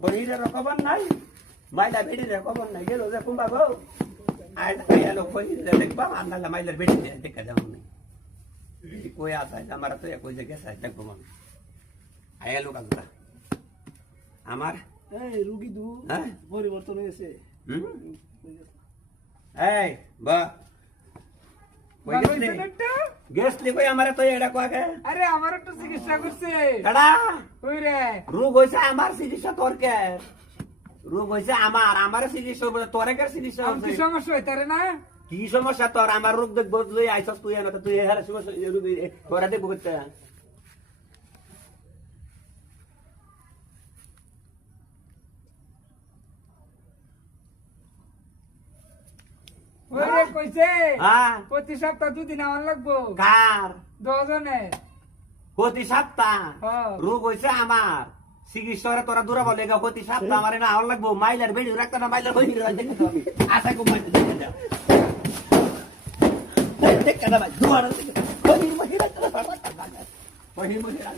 বহিরের খবর নাই মাইলা বেড়ির খবর নাই গেল যে কুম্বা গো আর এলো বহিরে দেখবা আন্দালা মাইলার বেড়ি দেখা যাও নাই কই আসাই আমার তো কই যে গেছে দেখবো মন আয়ালো কাজটা আমার এই রুগী দু হ্যাঁ পরিবর্তন হয়েছে এই বা কই গেছলি কই আমারে তো এটা কয় আরে আমার একটু চিকিৎসা করছে এডা কই রে রোগ হইছে আমার চিকিৎসা তোর কে রোগ হইছে আমার চিকিৎসা তোরে কে চিকিৎসা আমার কি সমস্যা হইতা রে না কি সমস্যা তোর আমার রোগ দেখ বদলে আইছস তুই না তুই এর সমস্যা রোগী তোরা দেখব করতে ওই রে কইছে হ্যাঁ প্রতি সপ্তাহ দুদিন আমার লাগবো কার 10 জনে প্রতি সপ্তাহ হ্যাঁ। রোগ হইছে আমার চিকিৎসা তোরা দূরা বলে গা প্রতি সপ্তাহ আমার না আমার লাগবো মাইলার বেড়ি রাখতে না মাইলার হই দেখতে হবে আশা কো মাইতে দেখে দাও দেখতে না ভাই দুয়ার কই মহিলা তোরা পারবা না কই মহিলা